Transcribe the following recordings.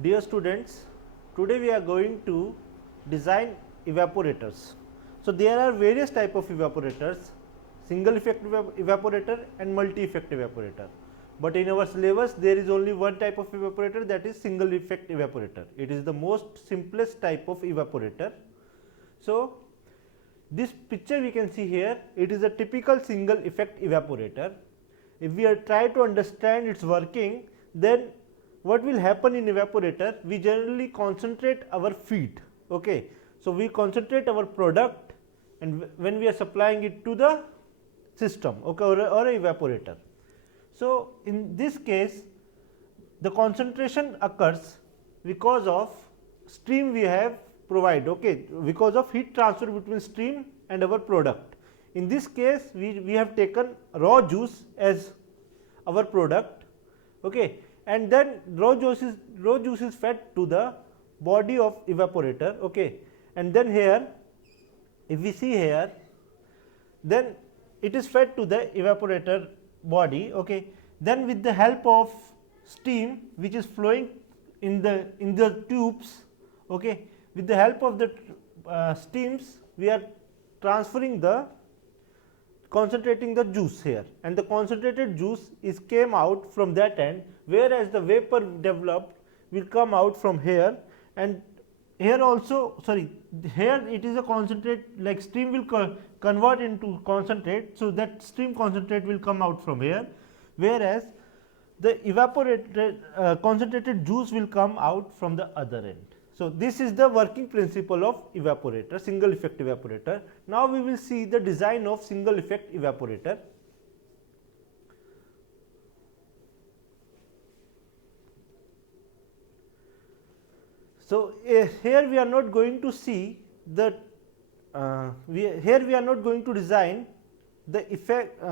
Dear students, today we are going to design evaporators. So there are various type of evaporators, single effect evaporator and multi effect evaporator. But in our syllabus there is only one type of evaporator, that is single effect evaporator. It is the most simplest type of evaporator. So this picture we can see here, it is a typical single effect evaporator. If we are try to understand its working, then what will happen in evaporator, we generally concentrate our feed. Okay. So we concentrate our product, and when we are supplying it to the system, okay, or a evaporator. So in this case the concentration occurs because of stream we have provide, okay, because of heat transfer between stream and our product. In this case we have taken raw juice as our product, okay, and then raw juice is fed to the body of evaporator, okay, and then here if we see here, then it is fed to the evaporator body, okay. Then with the help of steam which is flowing in the tubes, okay, with the help of the steams we are transferring the concentrating the juice here, and the concentrated juice is came out from that end, whereas the vapor developed will come out from here, and here also, sorry, here it is a concentrate, like stream will convert into concentrate. So that stream concentrate will come out from here, whereas the evaporated concentrated juice will come out from the other end. So this is the working principle of evaporator, single effect evaporator. Now we will see the design of single effect evaporator. So here we are not going to see the here we are not going to design the effect.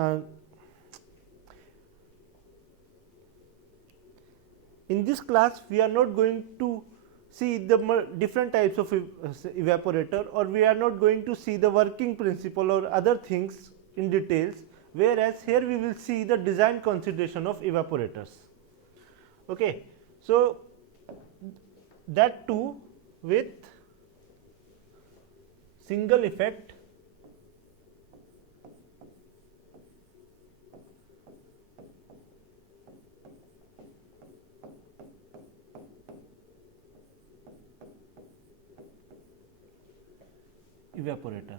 In this class we are not going to see the different types of evaporator, or we are not going to see the working principle or other things in details, whereas here we will see the design consideration of evaporators. Okay. So that too with single effect evaporator.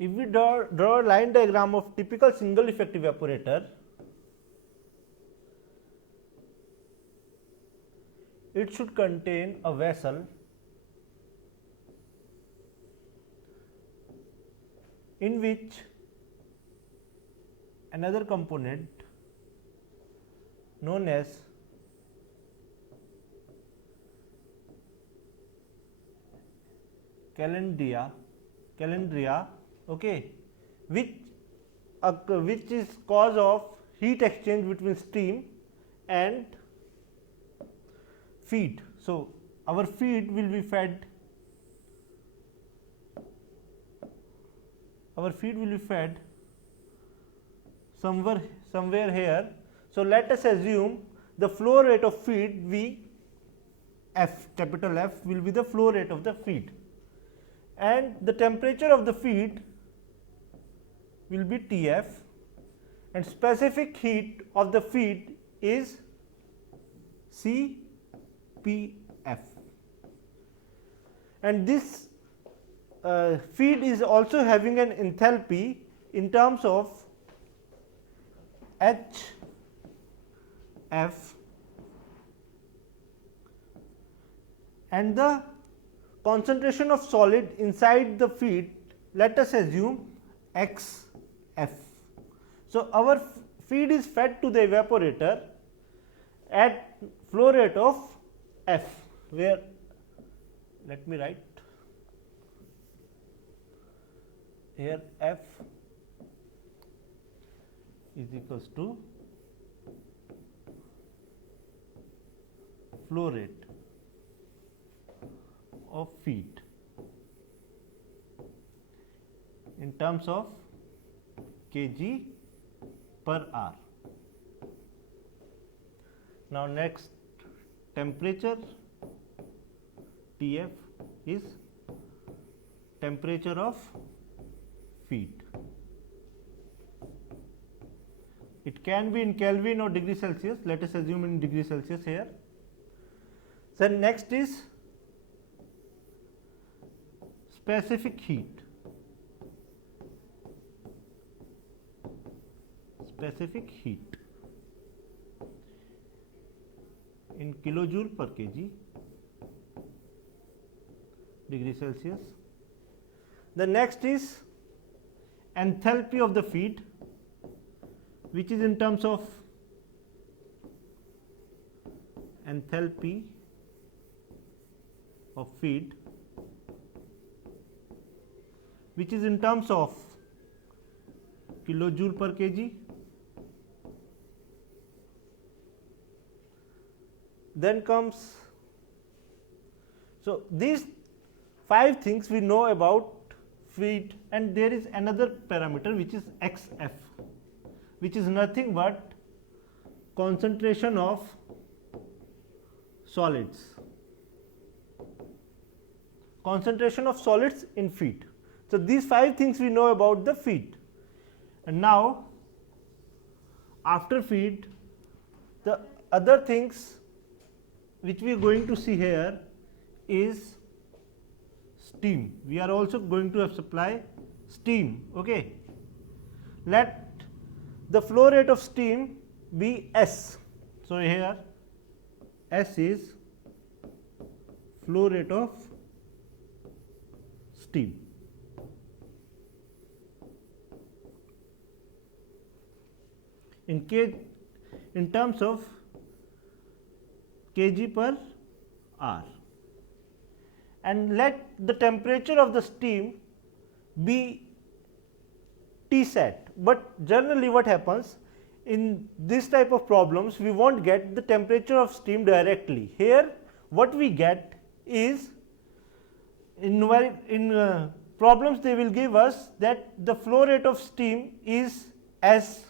If we draw a line diagram of typical single effect evaporator, it should contain a vessel in which another component known as calandria, okay, which is cause of heat exchange between steam and feed. So our feed will be fed, somewhere here. So let us assume the flow rate of feed V F, capital F will be the flow rate of the feed, and the temperature of the feed will be Tf, and specific heat of the feed is Cpf, and this feed is also having an enthalpy in terms of HF, and the concentration of solid inside the feed, let us assume XF. So our feed is fed to the evaporator at flow rate of F, where, let me write here, F is equals to flow rate of feed, in terms of kg per hour. Now next, temperature Tf is temperature of feed. It can be in Kelvin or degree Celsius. Let us assume in degree Celsius here. Then next is specific heat. Specific heat in kilojoule per kg degree Celsius. The next is enthalpy of the feed, which is in terms of enthalpy of feed, which is in terms of kilojoule per kg. Then comes, so these 5 things we know about feed, and there is another parameter which is XF, which is nothing but concentration of solids. Concentration of solids in feed. So these 5 things we know about the feed. And now after feed, the other things which we are going to see here is steam. We are also going to supply steam. Okay. Let the flow rate of steam be S. So here S is flow rate of steam. In terms of kg per hour, and let the temperature of the steam be Tsat. But generally what happens in this type of problems, we won't get the temperature of steam directly. Here what we get is in problems they will give us that the flow rate of steam is S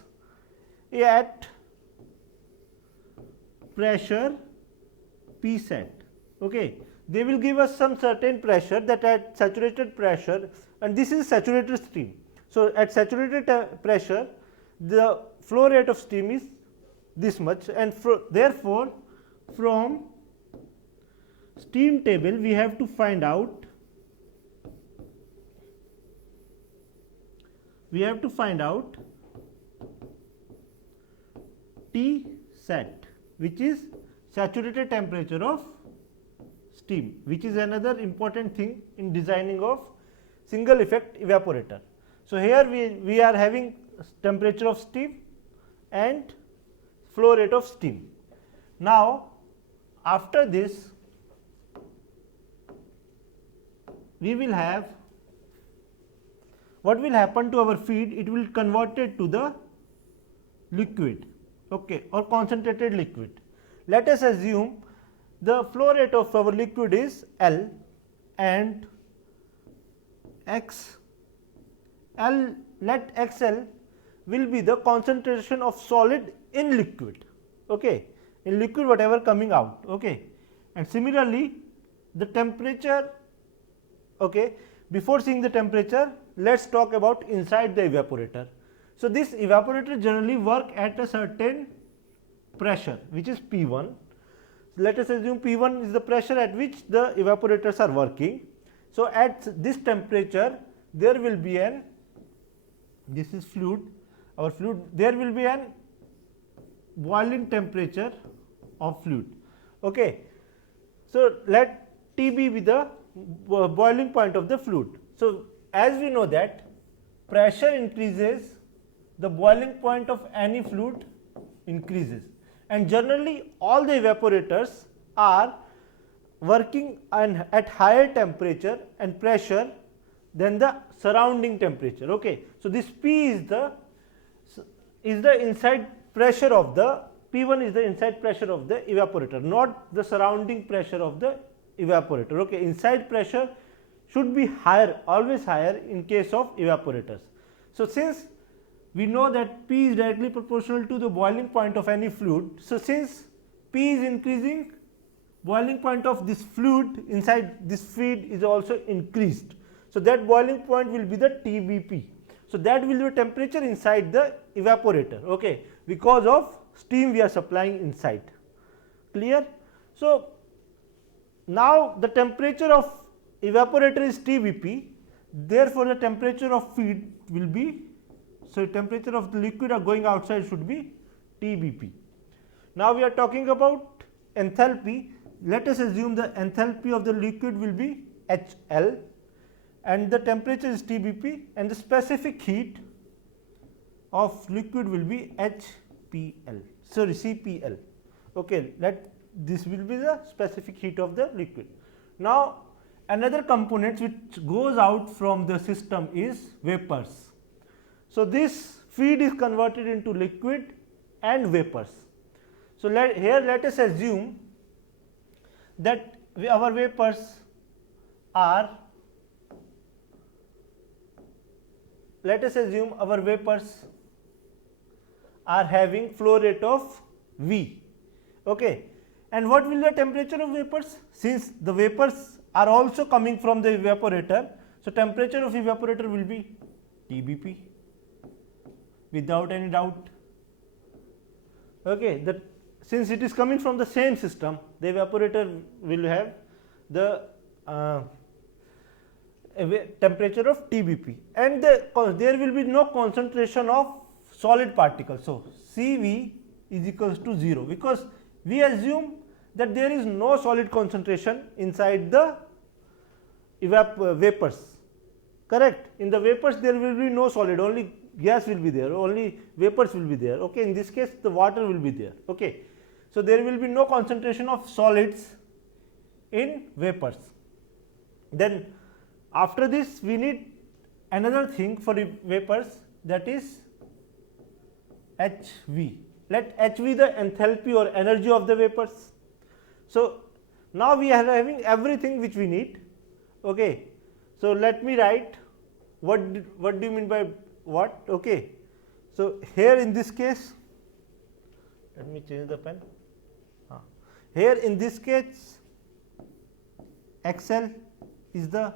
at pressure Psat. Okay, they will give us some certain pressure, that at saturated pressure, and this is saturated steam. So at saturated pressure the flow rate of steam is this much, and therefore from steam table we have to find out Tsat, which is saturated temperature of steam, which is another important thing in designing of single effect evaporator. So here we are having temperature of steam and flow rate of steam. Now after this we will have, what will happen to our feed? It will convert it to the liquid, okay, or concentrated liquid. Let us assume the flow rate of our liquid is L, and let XL will be the concentration of solid in liquid, okay, in liquid whatever coming out, okay. And similarly the temperature, okay. Before seeing the temperature, let us talk about inside the evaporator. So this evaporator generally work at a certain pressure, which is P1. Let us assume P1 is the pressure at which the evaporators are working. So at this temperature there will be an, this is fluid, our fluid, there will be an boiling temperature of fluid, okay. So let T be with the boiling point of the fluid. So as we know that pressure increases, the boiling point of any fluid increases, and generally all the evaporators are working at higher temperature and pressure than the surrounding temperature, okay. So this P is the inside pressure of the, P1 is the inside pressure of the evaporator, not the surrounding pressure of the evaporator, okay. Inside pressure should be higher, always higher in case of evaporators. So, since we know that P is directly proportional to the boiling point of any fluid. So, since P is increasing, boiling point of this fluid inside this feed is also increased. So, that boiling point will be the TBP. So, that will be the temperature inside the evaporator, okay, because of steam we are supplying inside. Clear? So, now the temperature of evaporator is TBP, therefore, the temperature of feed will be, so temperature of the liquid are going outside should be TBP. Now, we are talking about enthalpy. Let us assume the enthalpy of the liquid will be HL and the temperature is TBP and the specific heat of liquid will be HPL, sorry CPL. Okay, this will be the specific heat of the liquid. Now, another component which goes out from the system is vapors. So, this feed is converted into liquid and vapors. So, here let us assume that our vapors are, having flow rate of V. Okay. And what will be the temperature of vapors? Since the vapors are also coming from the evaporator, so temperature of evaporator will be TBP without any doubt. Okay, since it is coming from the same system, the evaporator will have the temperature of TBP, and there will be no concentration of solid particles. So, Cv is equals to 0, because we assume that there is no solid concentration inside the vapors, correct. In the vapors there will be no solid, only gas will be there, only vapors will be there. Okay. In this case the water will be there. Okay. So, there will be no concentration of solids in vapors. Then after this we need another thing for the vapors, that is HV. Let HV the enthalpy or energy of the vapors. So, now we are having everything which we need. Okay. So, let me write what do you mean by what. Okay. So, here in this case, let me change the pen. Here in this case XL is the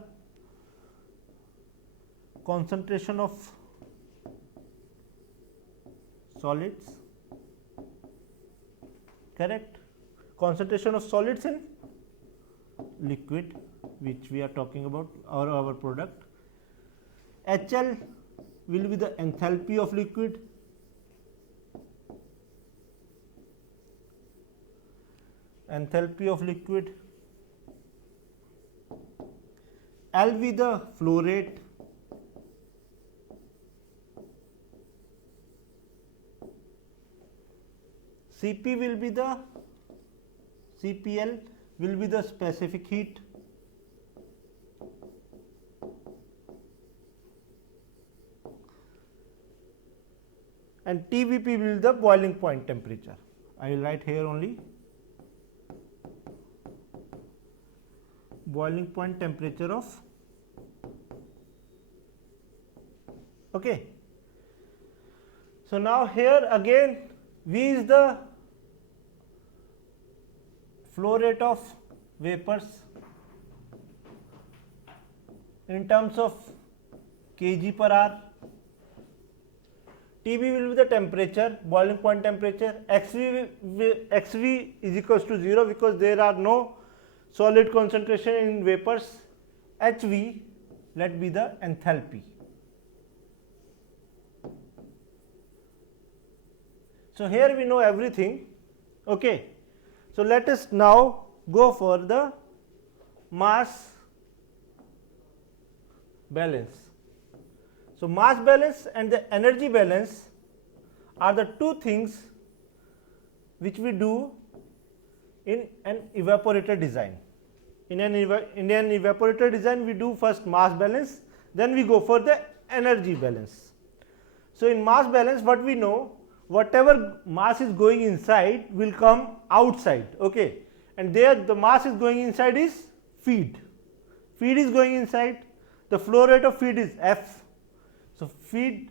concentration of solids, correct, concentration of solids in liquid which we are talking about, or our product. HL will be the enthalpy of liquid, LV the flow rate, Cp will be the CPL will be the specific heat, and TBP will be the boiling point temperature. I will write here only boiling point temperature of. Okay. So, now here again V is the flow rate of vapors in terms of kg per hour. TB will be the temperature, boiling point temperature. XV is equals to 0 because there are no solid concentration in vapors. HV let be the enthalpy. So, here we know everything. Okay. So, let us now go for the mass balance. So, mass balance and the energy balance are the two things which we do in an evaporator design. In an evaporator design we do first mass balance, then we go for the energy balance. So, in mass balance what we know, whatever mass is going inside will come outside, okay, and there the mass is going inside is feed. feed is going inside, the flow rate of feed is F. So, feed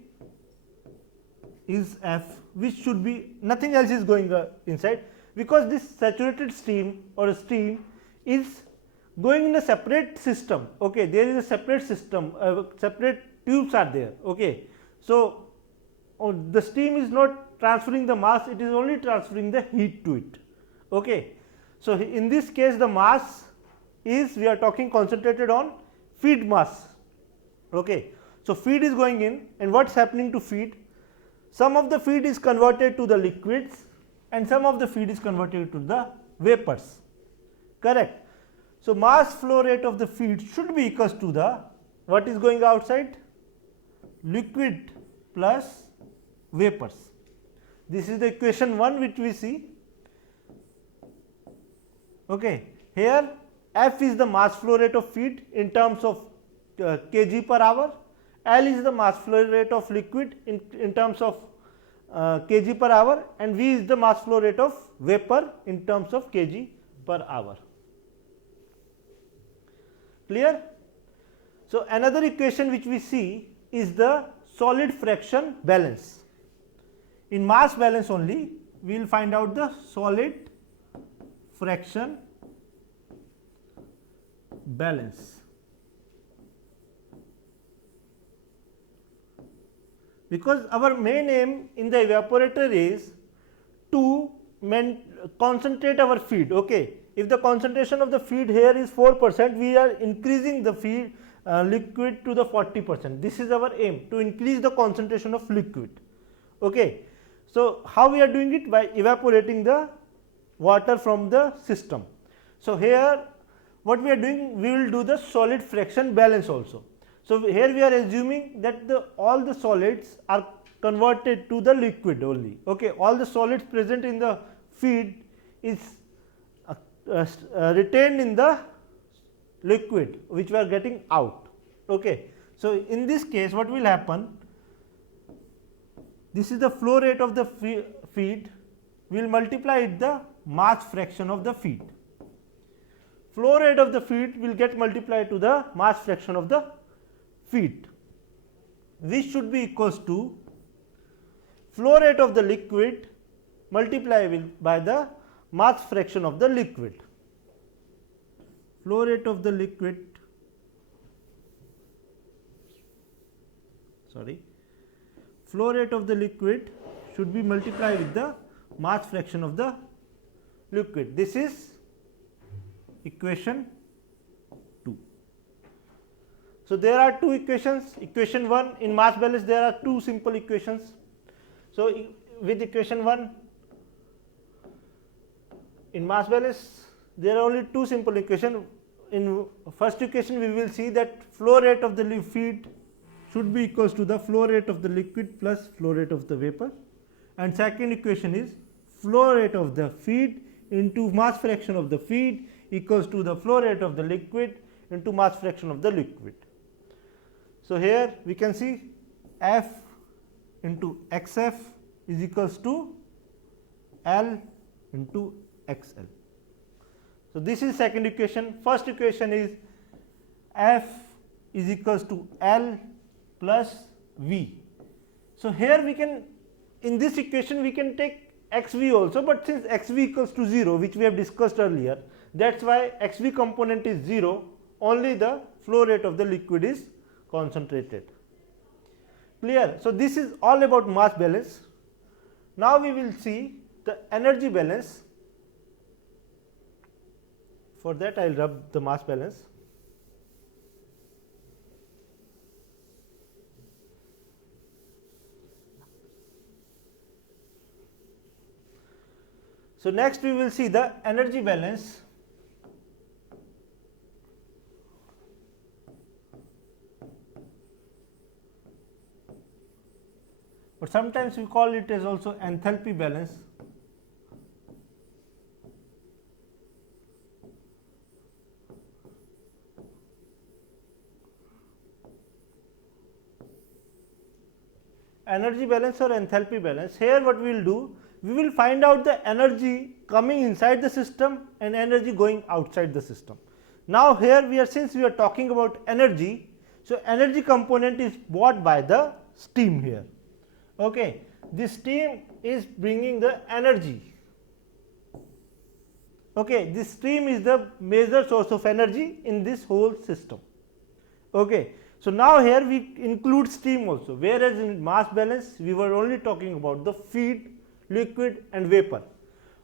is F, which should be nothing else is going inside, because this saturated stream or steam is going in a separate system. Okay, there is a separate system, separate tubes are there. Okay, so the steam is not transferring the mass, it is only transferring the heat to it. Okay, so in this case the mass is, we are talking concentrated on feed mass. Okay, so feed is going in, and what is happening to feed? Some of the feed is converted to the liquids and some of the feed is converted to the vapors, correct. So, mass flow rate of the feed should be equals to the, what is going outside? Liquid plus vapors. This is the equation 1 which we see. Okay. Here F is the mass flow rate of feed in terms of kg per hour, L is the mass flow rate of liquid in terms of kg per hour, and V is the mass flow rate of vapor in terms of kg per hour. Clear? So, another equation which we see is the solid fraction balance. In mass balance only we will find out the solid fraction balance, because our main aim in the evaporator is to concentrate our feed. Okay, if the concentration of the feed here is 4%, we are increasing the feed liquid to the 40%. This is our aim, to increase the concentration of liquid. Okay, so how we are doing it? By evaporating the water from the system. So, here what we are doing, we will do the solid fraction balance also. So, here we are assuming that all the solids are converted to the liquid only. Okay, all the solids present in the feed is retained in the liquid which we are getting out. Okay. So, in this case what will happen, this is the flow rate of the feed, we will multiply it the mass fraction of the feed. Flow rate of the feed will get multiplied to the mass fraction of the feed, which should be equals to flow rate of the liquid multiplied by the mass fraction of the liquid. Flow rate of the liquid, flow rate of the liquid should be multiplied with the mass fraction of the liquid. This is equation 2. So, there are two equations. Equation 1, in mass balance there are two simple equations. So, with equation 1, in mass balance there are only two simple equations. In first equation we will see that flow rate of the feed should be equals to the flow rate of the liquid plus flow rate of the vapor, and second equation is flow rate of the feed into mass fraction of the feed equals to the flow rate of the liquid into mass fraction of the liquid. So, here we can see F into XF is equals to L into XL. So, this is second equation. First equation is F is equals to L plus V. So, here we can, in this equation we can take XV also, but since XV equals to 0, which we have discussed earlier, that is why XV component is 0, only the flow rate of the liquid is concentrated. Clear? So, this is all about mass balance. Now, we will see the energy balance. For that I will rub the mass balance. So, next we will see the energy balance. But sometimes we call it as also enthalpy balance. Energy balance or enthalpy balance. Here what we will do, we will find out the energy coming inside the system and energy going outside the system. Now here we are, since we are talking about energy, so energy component is brought by the steam here. Okay, this steam is bringing the energy. Okay, this steam is the major source of energy in this whole system. Okay, so now here we include steam also, whereas in mass balance we were only talking about the feed, liquid and vapor.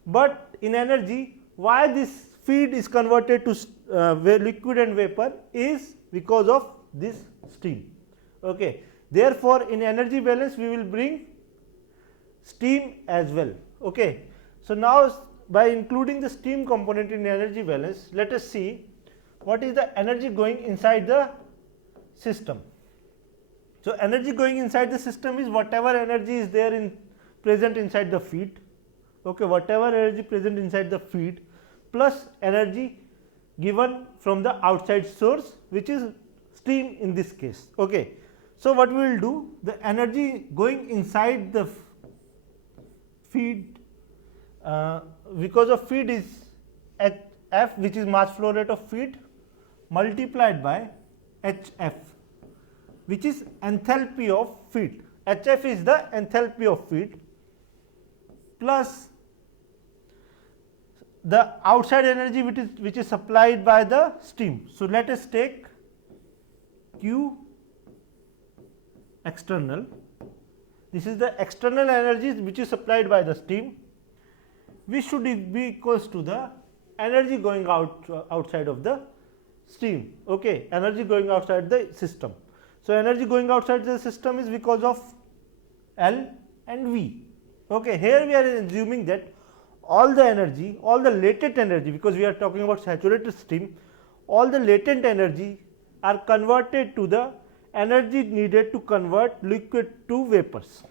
But in energy, why this feed is converted to liquid and vapor is because of this steam. Okay, therefore in energy balance we will bring steam as well. Okay, so now by including the steam component in energy balance, let us see what is the energy going inside the system. So energy going inside the system is whatever energy is there in present inside the feed. Okay, whatever energy present inside the feed plus energy given from the outside source, which is steam in this case. Okay, so what we will do, the energy going inside the feed, because of feed is F, which is mass flow rate of feed, multiplied by HF, which is enthalpy of feed. HF is the enthalpy of feed, plus the outside energy which is supplied by the steam. So let us take Q external. This is the external energy which is supplied by the steam, which should be equals to the energy going outside of the steam. Okay, energy going outside the system. So energy going outside the system is because of L and V. Okay, here we are assuming that all the energy, all the latent energy, because we are talking about saturated steam, all the latent energy are converted to the energy needed to convert liquid to vapors.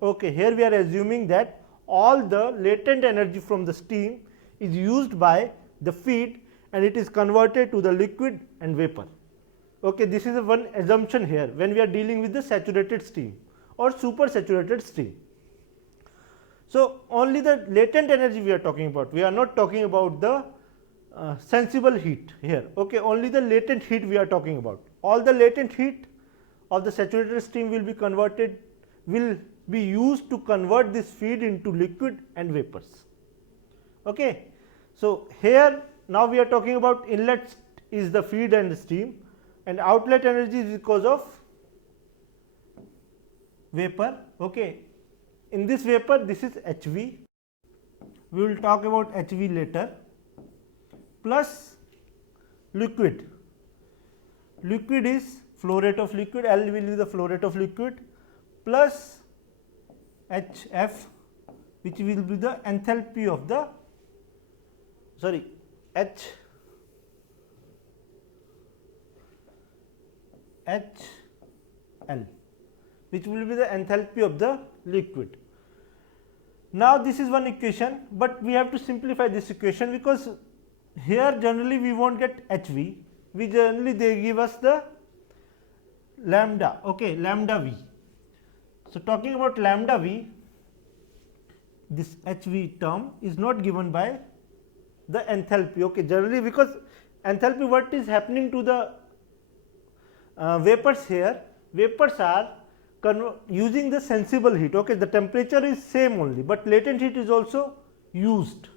Okay, here we are assuming that all the latent energy from the steam is used by the feed and it is converted to the liquid and vapor. Okay, this is one assumption here when we are dealing with the saturated steam or super saturated steam. So only the latent energy we are talking about, we are not talking about the sensible heat here. Okay, only the latent heat we are talking about. All the latent heat of the saturated steam will be converted, will be used to convert this feed into liquid and vapors. Okay, so here now we are talking about inlet is the feed and the steam, and outlet energy is because of vapor. Okay, in this vapor this is HV, we will talk about HV later, plus liquid. Liquid is flow rate of liquid, L will be the flow rate of liquid, plus HF, which will be the enthalpy of the HL, which will be the enthalpy of the liquid. Now this is one equation, but we have to simplify this equation because here generally we won't get HV, we generally they give us the lambda. Okay, lambda V. So talking about lambda V, this HV term is not given by the enthalpy. Okay, generally because enthalpy, what is happening to the vapors here, vapors are using the sensible heat. Okay, the temperature is same only, but latent heat is also used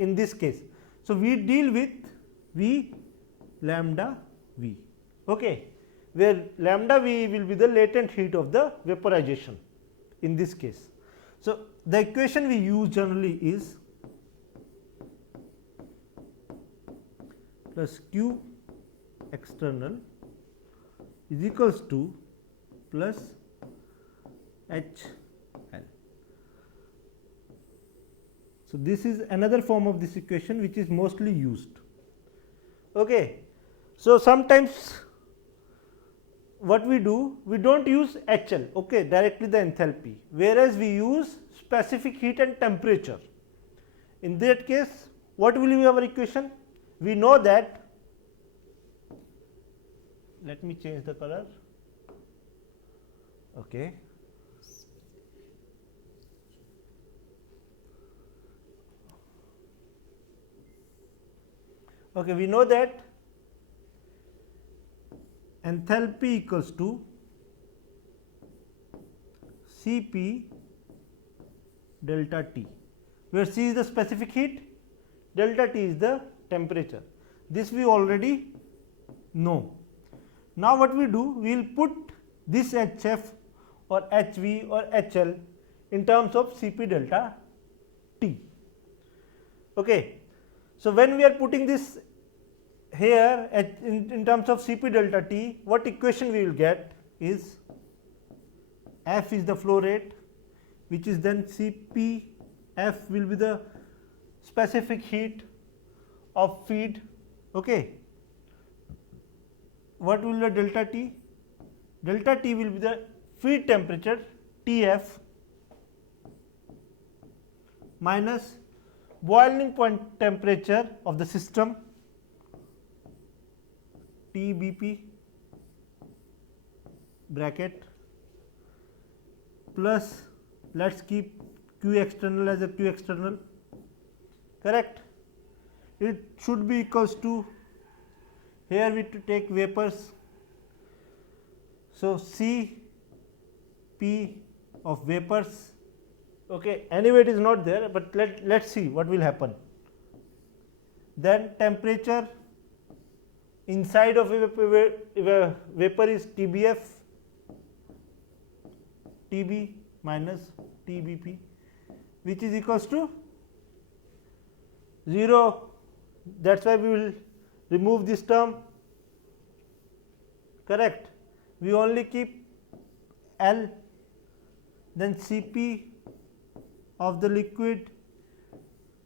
in this case. So we deal with V lambda V. Okay, where lambda V will be the latent heat of the vaporization in this case. So the equation we use generally is plus Q external is equals to plus HL. So this is another form of this equation which is mostly used. Okay, so sometimes what we do, we don't use HL, okay, directly the enthalpy, whereas we use specific heat and temperature. In that case, what will be our equation? We know that, let me change the color. Okay, okay, we know that enthalpy equals to Cp delta T, where C is the specific heat, delta T is the temperature. This we already know. Now what we do, we will put this HF or HV or HL in terms of Cp delta T. Okay. So when we are putting this here in terms of Cp delta T, what equation we will get is F is the flow rate, which is then Cp, F will be the specific heat of feed. Okay. What will be the delta T? Delta T will be the feed temperature Tf minus boiling point temperature of the system Tbp bracket plus, let us keep Q external as a Q external, correct. It should be equals to, here we to take vapors. So, Cp of vapors, okay, anyway it is not there, but let us see what will happen. Then temperature inside of a vapor is Tbf, Tb minus Tbp, which is equals to 0. That is why we will remove this term, correct. We only keep L, then Cp of the liquid.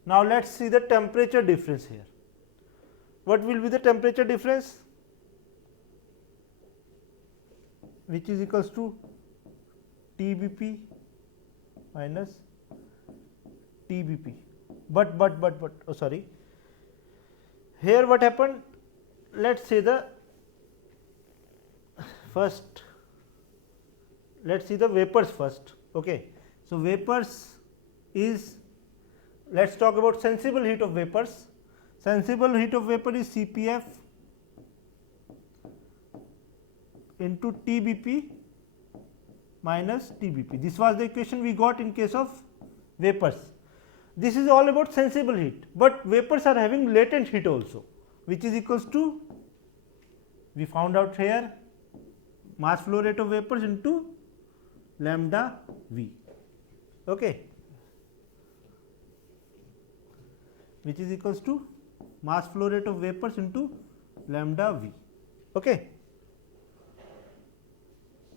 Now let us see the temperature difference here. What will be the temperature difference? Which is equals to Tbp minus Tbp. But oh sorry, here what happened, let us say the first, let us see the vapors first. Okay. So, vapors is, let us talk about sensible heat of vapors. Sensible heat of vapor is Cpf into Tbp minus Tbp. This was the equation we got in case of vapors. This is all about sensible heat, but vapors are having latent heat also, which is equals to, we found out here, mass flow rate of vapors into lambda V, okay, which is equals to mass flow rate of vapors into lambda V. Okay.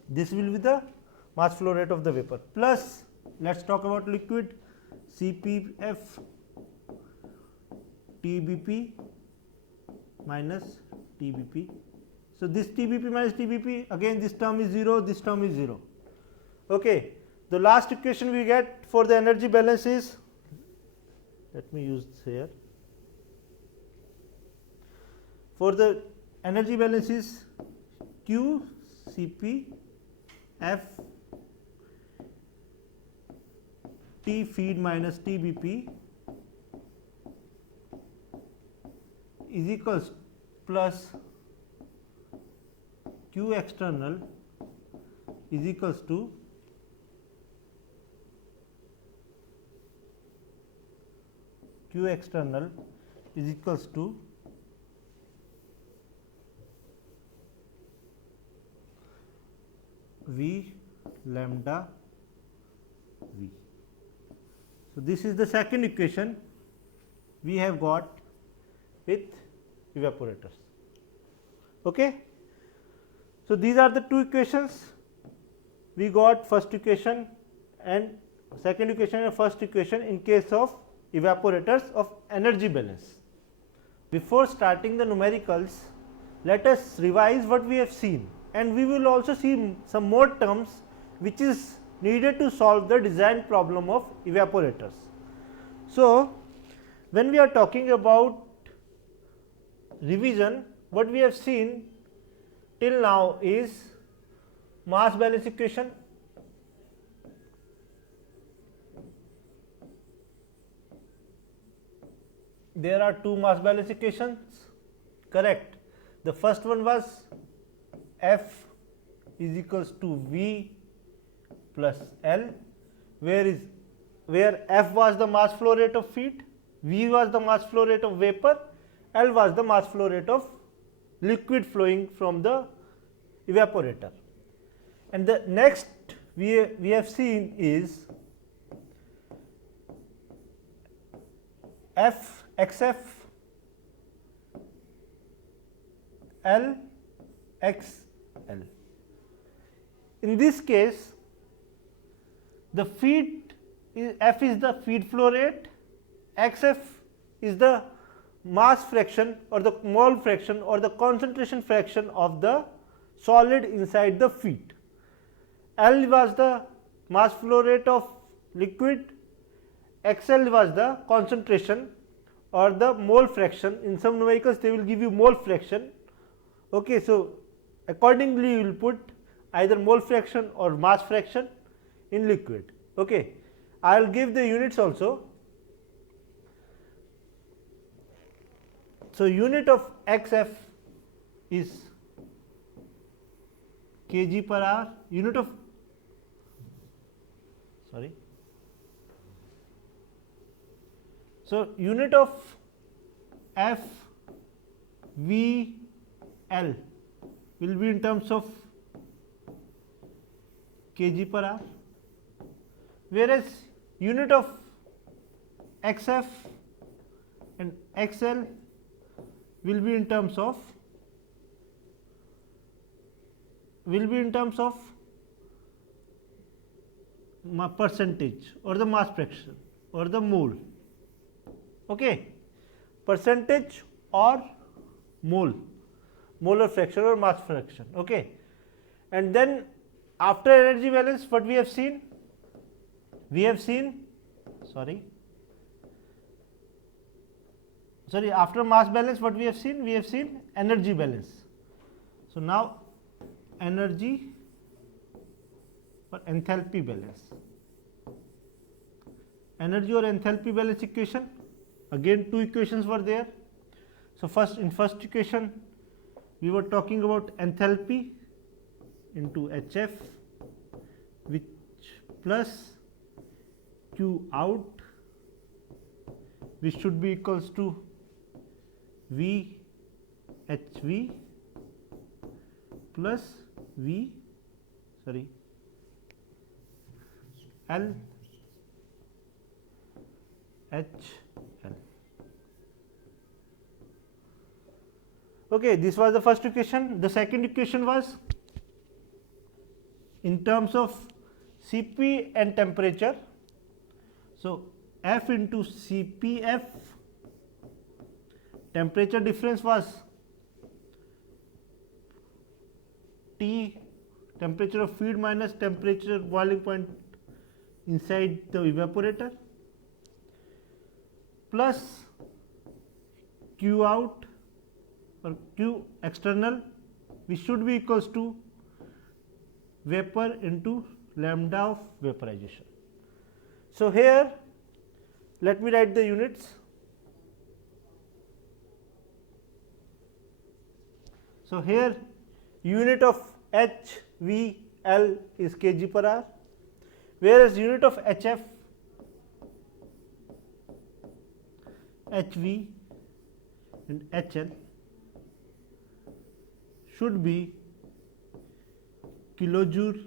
This will be the mass flow rate of the vapor, plus let us talk about liquid, Cpf Tbp minus Tbp. So, this Tbp minus Tbp, again this term is 0, this term is 0. Okay. The last equation we get for the energy balance is, let me use this here, for the energy balance is Q Cp F T feed minus Tbp is equals plus Q external is equals to Q external is equals to V lambda V. So, this is the second equation we have got with evaporators. Okay. So, these are the two equations we got, first equation and second equation and first equation in case of evaporators of energy balance. Before starting the numericals, let us revise what we have seen, and we will also see some more terms which is needed to solve the design problem of evaporators. So, when we are talking about revision, what we have seen till now is mass balance equation, there are two mass balance equations, correct. The first one was F is equals to V plus L, where F was the mass flow rate of feed, V was the mass flow rate of vapor, L was the mass flow rate of liquid flowing from the evaporator. And the next we have seen is F XF L XL. In this case, the feed F is the feed flow rate, XF is the mass fraction or the mole fraction or the concentration fraction of the solid inside the feed. L was the mass flow rate of liquid, XL was the concentration or the mole fraction. In some numericals they will give you mole fraction. Okay, so accordingly you will put either mole fraction or mass fraction in liquid. Okay, I will give the units also. So unit of XF is kg per hour, unit of so unit of F V L will be in terms of kg per hour, whereas unit of XF and XL will be in terms of percentage or the mass fraction or the mole. Okay, percentage or mole, molar fraction or mass fraction. Okay, and then after energy balance, what we have seen? After mass balance, what we have seen? We have seen energy balance. So now energy or enthalpy balance. Energy or enthalpy balance equation. Again, two equations were there. So in first equation, we were talking about enthalpy into HF, which plus Q out, which should be equals to V HV plus L HL. Okay, this was the first equation. The second equation was in terms of Cp and temperature. So F into Cpf, temperature difference was T, temperature of feed minus temperature boiling point inside the evaporator, plus Q out or Q external, which should be equals to vapor into lambda of vaporization. So here let me write the units. So here unit of HVL is kg per hour, whereas unit of HF, HV and HL should be kilojoule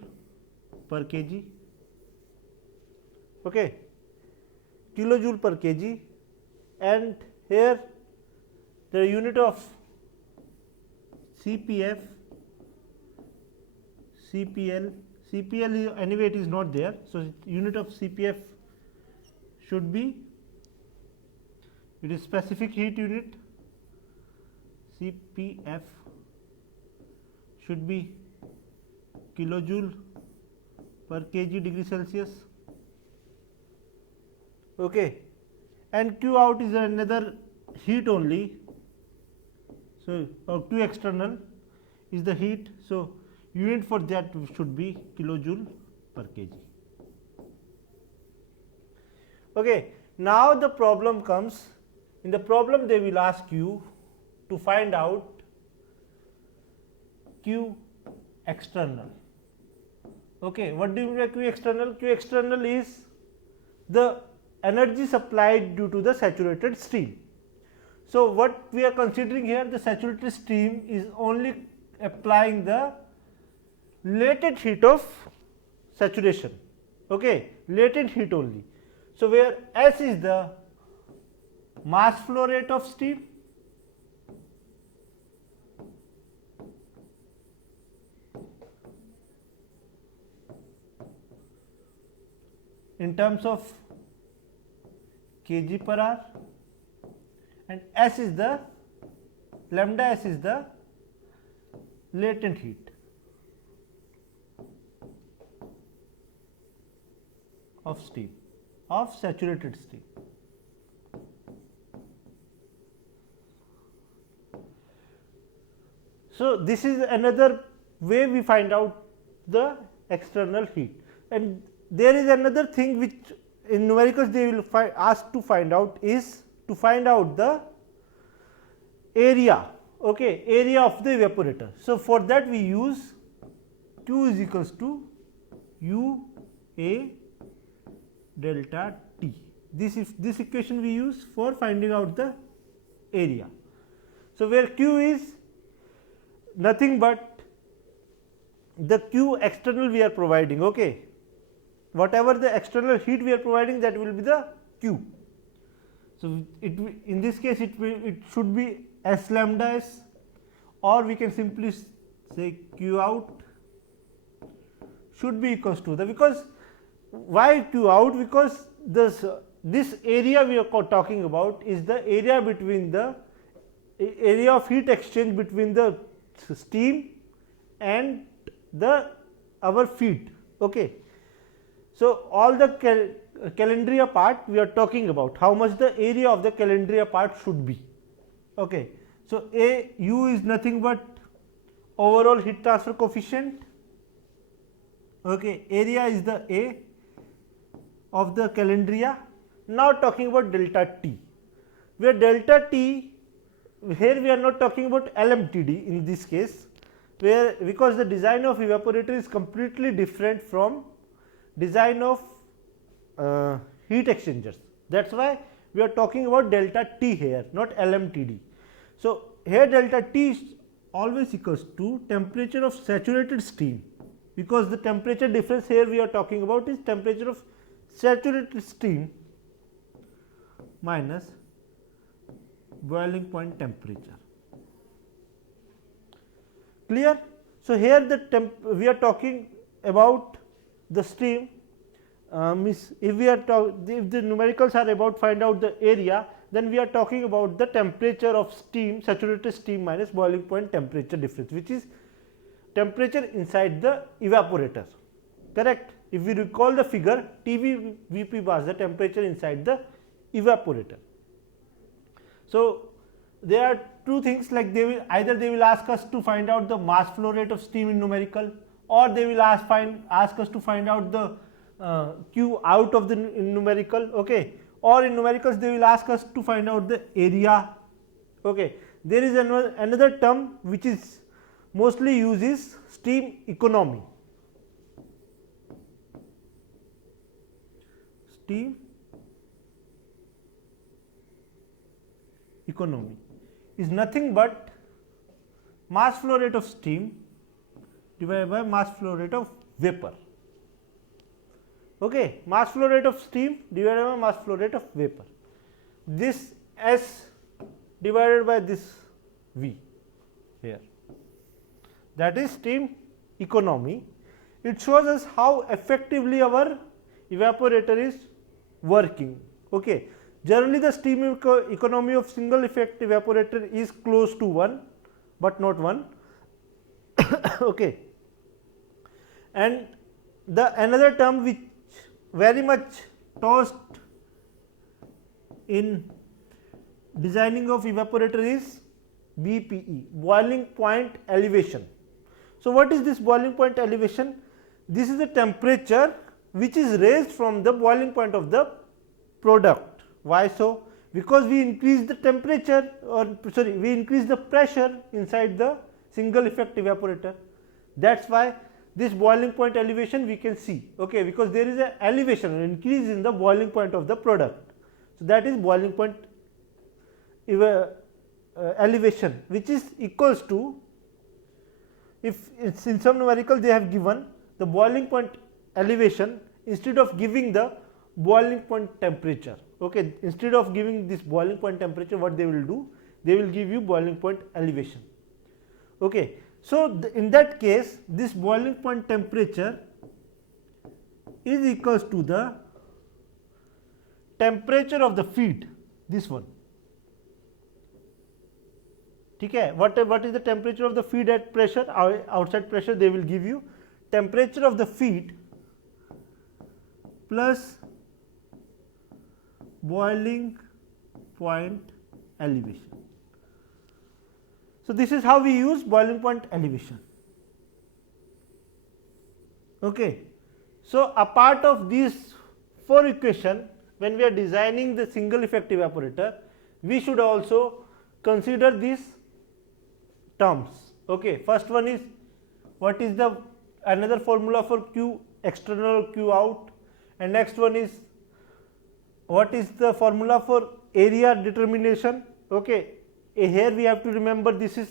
per kg. Okay, kilojoule per kg, and here the unit of CPF, CPL, CPL anyway it is not there, so unit of CPF should be, it is specific heat unit, CPF should be kilojoule per kg degree Celsius. Okay, and Q out is another heat only, so Q external is the heat, so unit for that should be kilojoule per kg. Okay, now the problem comes. In the problem they will ask you to find out Q external. Okay, what do you mean by Q external? Q external is the energy supplied due to the saturated stream. So, what we are considering here, the saturated stream is only applying the latent heat of saturation, okay, latent heat only. So, where S is the mass flow rate of steam, in terms of kg per hour, and S is the lambda S is the latent heat of steam, of saturated steam. So, this is another way we find out the external heat, and there is another thing which in numericals they will ask to find out, is to find out the area, okay, area of the evaporator. So, for that we use Q is equals to U A delta T. This equation we use for finding out the area. So, where Q is nothing but the Q external we are providing, okay, whatever the external heat we are providing, that will be the Q. So, in this case it should be S lambda S, or we can simply say Q out should be equals to the, because why Q out, because this area we are talking about is the area between the area of heat exchange between the steam and the our feed, okay. So, all the calandria part we are talking about, how much the area of the calandria part should be, okay. So, A U is nothing but overall heat transfer coefficient, okay, area is the A of the calandria. Now, talking about delta T, where delta T, here we are not talking about LMTD in this case, where because the design of evaporator is completely different from design of heat exchangers. That is why we are talking about delta T here, not LMTD. So, here delta T is always equals to temperature of saturated steam, because the temperature difference here we are talking about is temperature of saturated steam minus boiling point temperature. Clear? So, here the we are talking about the stream, if we are if the numericals are about find out the area, then we are talking about the temperature of steam, saturated steam minus boiling point temperature difference, which is temperature inside the evaporator, correct. If we recall the figure, TB Vp bar the temperature inside the evaporator. So, there are two things, like they will either they will ask us to find out the mass flow rate of steam in numerical, or they will ask us to find out the Q out of the numerical, okay, or in numericals they will ask us to find out the area, okay. There is another term which is mostly used is steam economy. Steam economy is nothing but mass flow rate of steam divided by mass flow rate of vapor, okay, mass flow rate of steam divided by mass flow rate of vapor. This S divided by this V here, that is steam economy. It shows us how effectively our evaporator is working, okay. Generally the steam economy of single effect evaporator is close to 1, but not 1, okay. And the another term which very much tossed in designing of evaporator is BPE, boiling point elevation. So, what is this boiling point elevation? This is the temperature which is raised from the boiling point of the product. Why so? Because we increase the temperature, or sorry, we increase the pressure inside the single effect evaporator. That's why this boiling point elevation we can see, okay, because there is an elevation, an increase in the boiling point of the product. So that is boiling point elevation, which is equals to, if it's in some numerical they have given the boiling point elevation instead of giving the boiling point temperature, okay, instead of giving this boiling point temperature, what they will do, they will give you boiling point elevation, okay. So in that case, this boiling point temperature is equals to the temperature of the feed, this one. Okay, what is the temperature of the feed at pressure? Outside pressure they will give you temperature of the feed plus boiling point elevation. So this is how we use boiling point elevation, okay. So a part of these 4 equation, when we are designing the single effect evaporator, we should also consider these terms, okay. First one is, what is the another formula for Q external, Q out, and next one is, what is the formula for area determination, okay. Here we have to remember, this is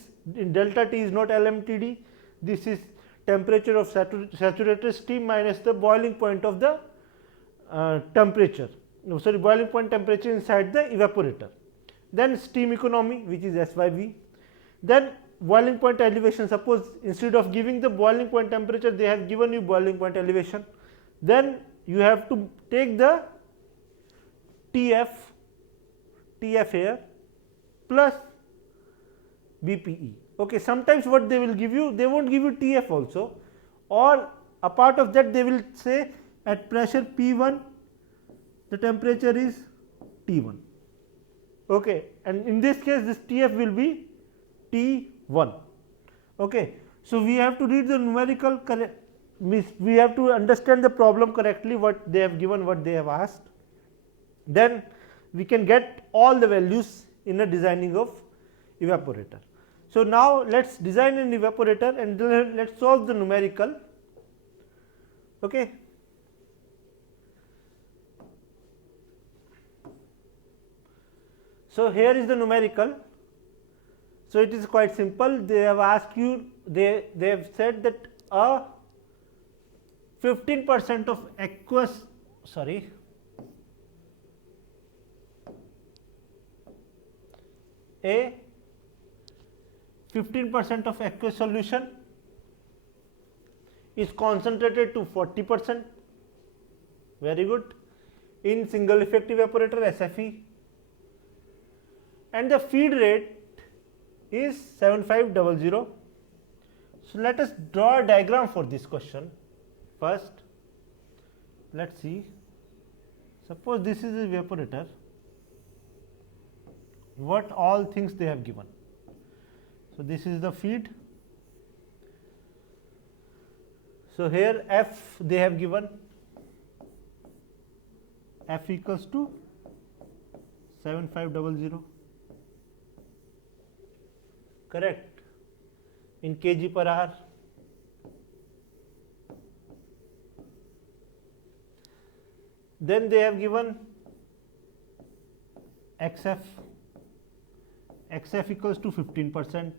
delta T is not LMTD, this is temperature of saturated steam minus the boiling point of the temperature, no sorry, boiling point temperature inside the evaporator. Then steam economy, which is SYV. Then boiling point elevation, suppose instead of giving the boiling point temperature they have given you boiling point elevation, then you have to take the TF here plus BPE, okay. Sometimes what they will give you, they won't give you TF also, or a part of that they will say at pressure P1 the temperature is T1, okay, and in this case this TF will be T1, okay. So we have to read the numerical correct, we have to understand the problem correctly, what they have given, what they have asked, then we can get all the values in a designing of evaporator. So now let us design an evaporator and then let us solve the numerical, okay. So here is the numerical. So it is quite simple, they have asked you, they have said that a 15% of aqueous, sorry, a 15% of aqueous solution is concentrated to 40%, very good, in single effect evaporator SFE, and the feed rate is 7500. So let us draw a diagram for this question. First let us see, suppose this is a evaporator, what all things they have given. So this is the feed, so here F they have given, F equals to 7500, correct, in kg per hour. Then they have given XF, XF equals to 15%,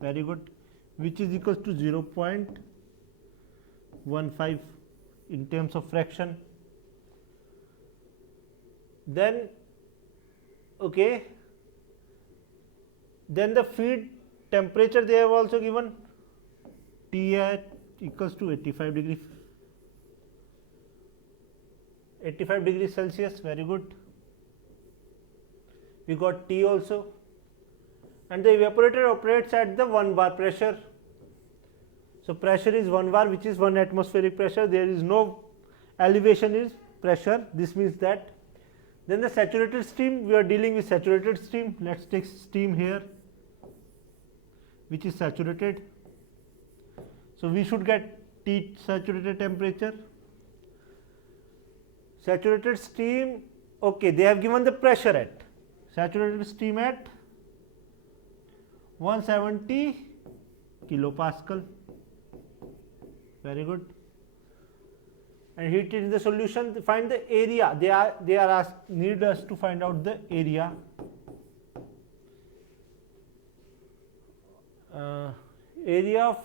very good, which is equals to 0.15 in terms of fraction. Then okay, then the feed temperature they have also given, T at equals to 85 degrees Celsius, very good, we got T also, and the evaporator operates at the 1 bar pressure. So pressure is 1 bar, which is 1 atmospheric pressure, there is no elevation is pressure, this means that. Then the saturated steam, we are dealing with saturated steam, let us take steam here which is saturated. So we should get T saturated temperature. Saturated steam, okay, they have given the pressure at saturated steam at 170 kilopascal. Very good. And heat it in the solution. Find the area. They are need us to find out the area. Area of,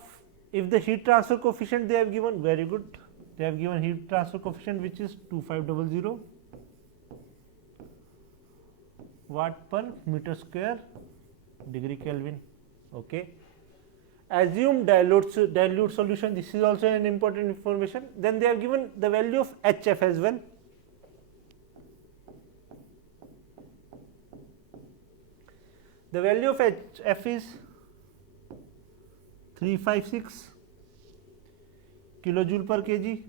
if the heat transfer coefficient they have given, very good. They have given heat transfer coefficient which is 2500 watt per meter square degree Kelvin. Okay. Assume dilute solution. This is also an important information. Then they have given the value of HF as well. The value of HF is 356 kilojoule per kg.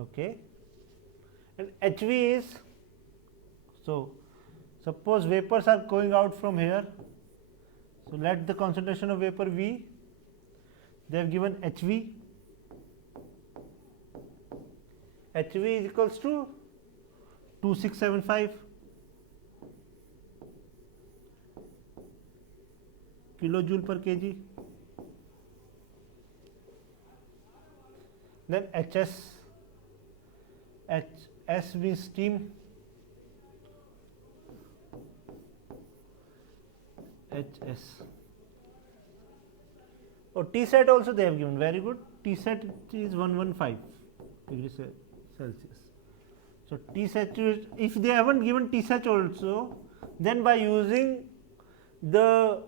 Okay. And HV is, so suppose vapors are going out from here. So let the concentration of vapor V, they have given HV. HV is equals to 2675 kilojoule per kg. Then HS means steam. HS. Or Tsat also they have given. Very good. Tsat is 115 degrees Celsius. So Tsat, if they haven't given Tsat also, then by using the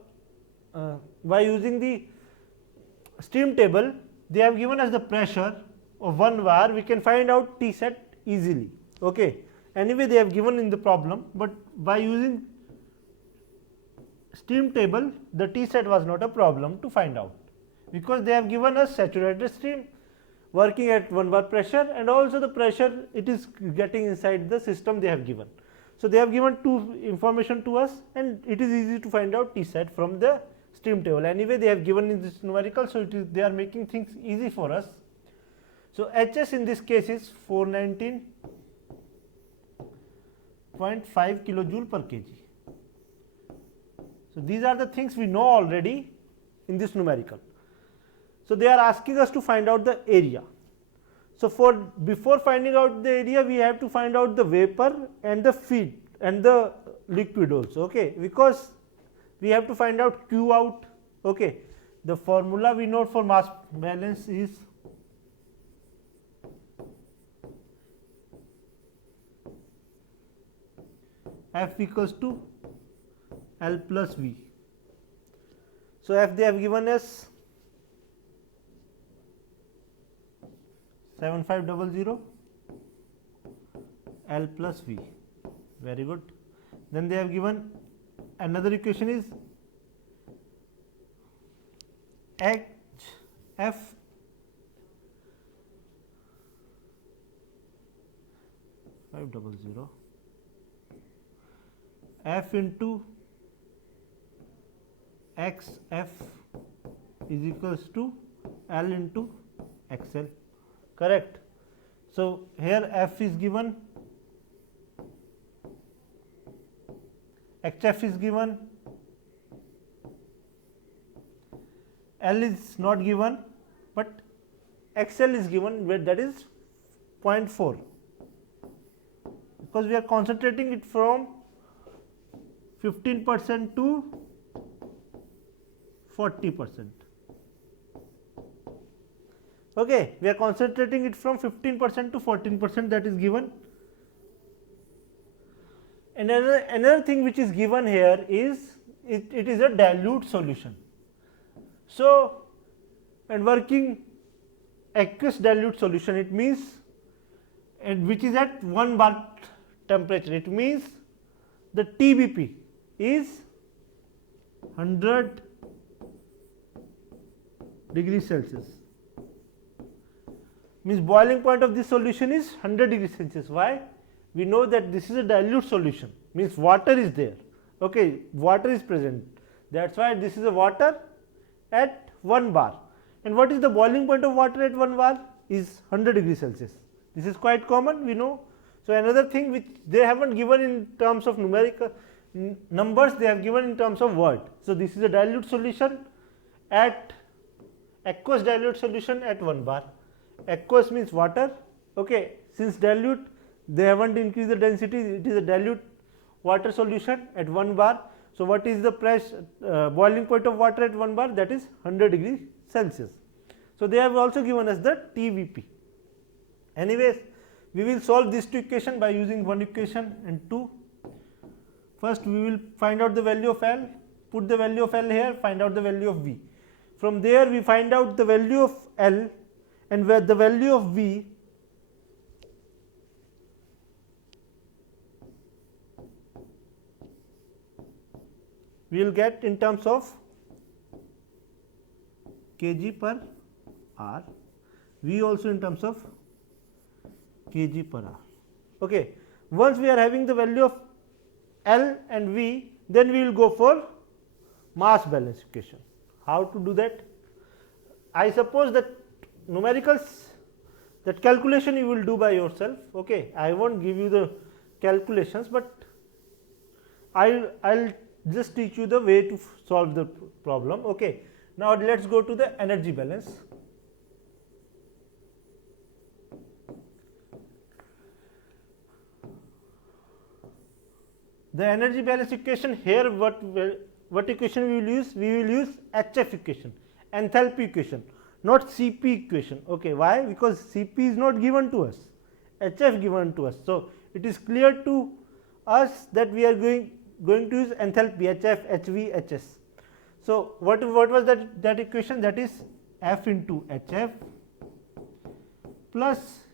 steam table, they have given us the pressure of 1 bar. We can find out Tsat easily. Okay. Anyway, they have given in the problem, but by using steam table, the Tsat was not a problem to find out, because they have given us saturated steam working at 1 bar pressure, and also the pressure it is getting inside the system they have given. So they have given two information to us, and it is easy to find out Tsat from the steam table. Anyway, they have given in this numerical, so it is, they are making things easy for us. So HS in this case is 419.5 kilojoule per kg. So these are the things we know already in this numerical. So they are asking us to find out the area. So before finding out the area, we have to find out the vapor and the feed and the liquid also. Okay, because we have to find out Q out. Okay, the formula we know for mass balance is F equals to L plus V. So F they have given us 7500 L plus V. Very good. Then they have given another equation is HF F into XF is equals to L into XL. Correct. So here F is given, HF is given, L is not given, but XL is given, where that is 0.4, because we are concentrating it from 15% to 40%. Okay, we are concentrating it from 15% to 14%, that is given. And another thing which is given here is it is a dilute solution. So, and working aqueous dilute solution, it means, and which is at 1 bar temperature, it means the TBP is 100 degrees Celsius. Means boiling point of this solution is 100 degrees Celsius. Why? We know that this is a dilute solution, means water is there. Okay, water is present. That's why this is a water at 1 bar. And what is the boiling point of water at 1 bar? Is 100 degrees Celsius. This is quite common, we know. So another thing which they haven't given in terms of numerical, numbers they have given in terms of word. So this is a dilute solution at aqueous dilute solution at 1 bar. Aqueous means water. Okay, since dilute they haven't increased the density, it is a dilute water solution at 1 bar. So what is the pressure boiling point of water at 1 bar? That is 100 degrees Celsius. So they have also given us the TVP. Anyways, we will solve these two equations by using one equation and two. First we will find out the value of L, put the value of L here, find out the value of V. From there we find out the value of L, and where the value of V we will get in terms of kg per R, V also in terms of kg per R. Okay. Once we are having the value of L and V, then we will go for mass balance equation. How to do that? I suppose that numericals, that calculation you will do by yourself. Okay, I won't give you the calculations, but I'll just teach you the way to solve the problem. Okay, now let's go to the energy balance. The energy balance equation here, what equation we will use? We will use HF equation, enthalpy equation, not CP equation. Okay, why? Because CP is not given to us, HF given to us. So it is clear to us that we are going to use enthalpy, HF, HV, HS. So what was that equation? That is F into HF plus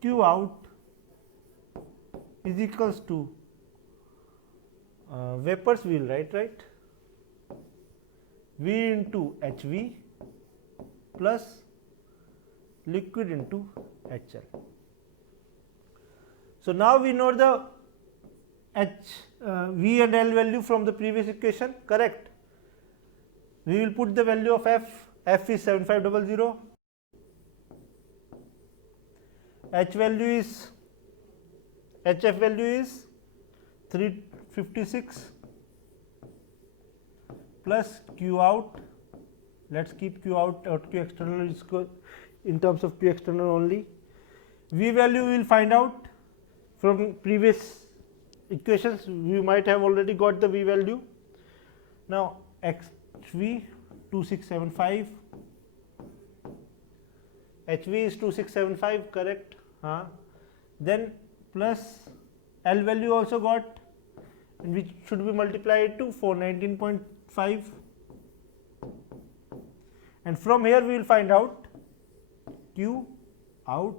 Q out is equals to vapors we will write, right, V into HV plus liquid into HL. So now we know the V and L value from the previous equation, correct? We will put the value of F is 7500, HF value is 356 plus Q out, let us keep Q out or Q external is in terms of Q external only. V value we will find out from previous equations, we might have already got the V value. Now HV 2675, HV is 2675, correct? Then plus L value also got, which should be multiplied to 419.5, and from here we will find out Q out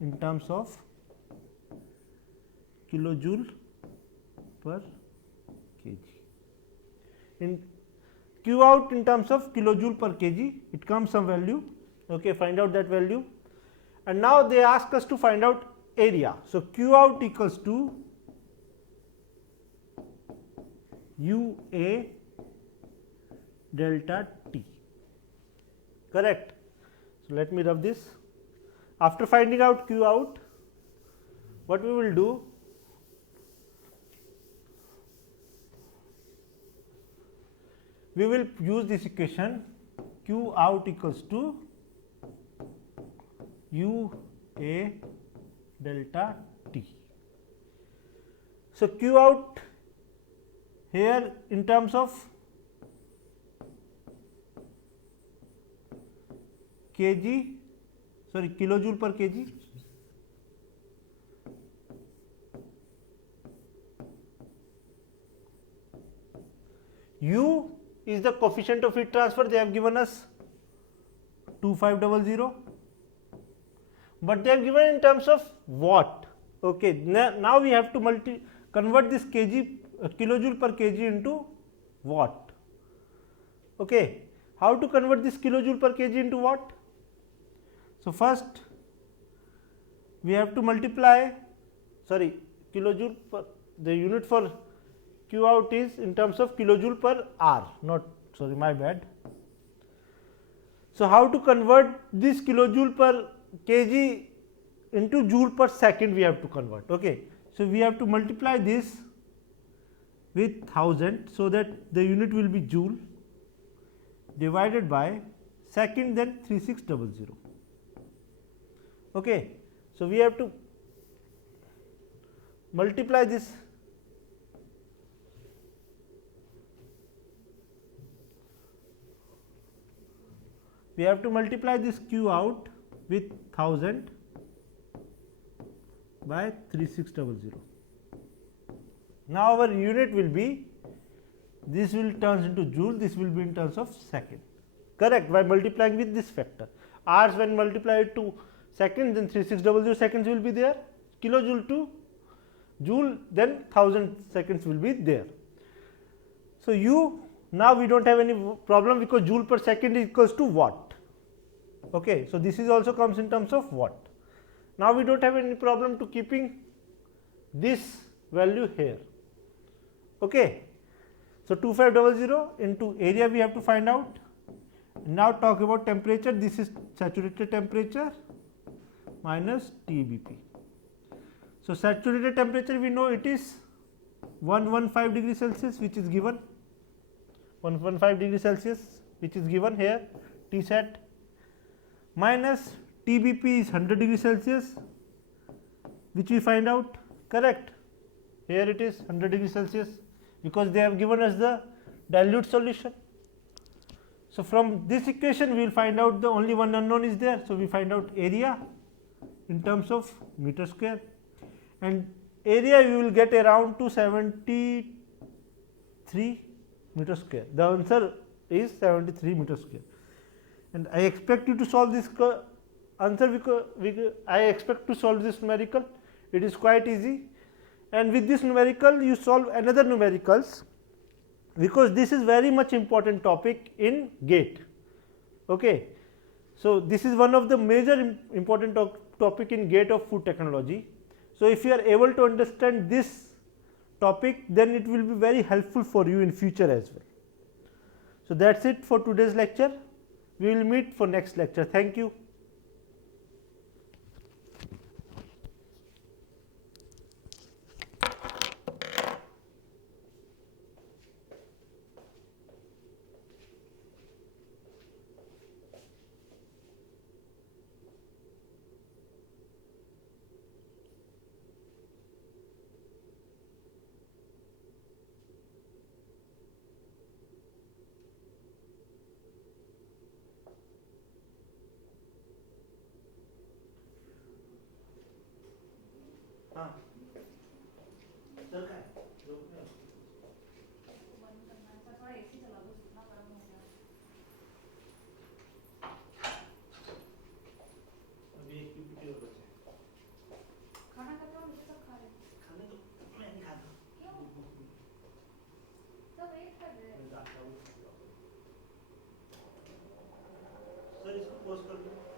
in terms of kilojoule per kg. In Q out in terms of kilojoule per kg, it comes some value. Okay, find out that value. And now they ask us to find out area. So Q out equals to UA delta T, correct? So let me rub this. After finding out Q out, what we will do? We will use this equation, Q out equals to UA delta T. So Q out here in terms of kg, sorry, kilojoule per kg. U is the coefficient of heat transfer, they have given us 2500, but they have given in terms of watt. Okay, now we have to convert this kilojoule per kg into watt. Okay, how to convert this kilojoule per kg into watt? So first we have to multiply, sorry, kilojoule per, the unit for Q out is in terms of kilojoule per R, not, sorry, my bad. So how to convert this kilojoule per kg into joule per second we have to convert. Okay, so we have to multiply this with 1000, so that the unit will be joule divided by second, then 3600. Okay. So, we have to multiply this Q out with 1000 by 3600. Now, our unit will be, this will turns into joule, this will be in terms of second, correct, by multiplying with this factor. Hours when multiplied to seconds, then 3600 seconds will be there, kilojoule to joule, then 1000 seconds will be there. So, now we do not have any problem, because joule per second is equals to watt. Okay. So, this is also comes in terms of watt. Now, we do not have any problem to keeping this value here. Okay. So, 2500 into area we have to find out. Now, talk about temperature. This is saturated temperature minus TBP. So, saturated temperature we know it is 115 degrees Celsius, which is given 115 degrees Celsius, which is given here, T sat, minus TBP is 100 degrees Celsius, which we find out, correct. Here it is 100 degrees Celsius, because they have given us the dilute solution. So, from this equation we will find out the only one unknown is there. So, we find out area in terms of meter square, and area we will get around 273 meter square. The answer is 73 meter square, and I expect you to solve this answer, because I expect to solve this numerical. It is quite easy, and with this numerical you solve another numericals, because this is very much important topic in GATE. Okay. So, this is one of the major important topic in GATE of food technology. So, if you are able to understand this topic, then it will be very helpful for you in future as well. So, that is it for today's lecture. We will meet for next lecture. Thank you. Sir इसको post कर दो।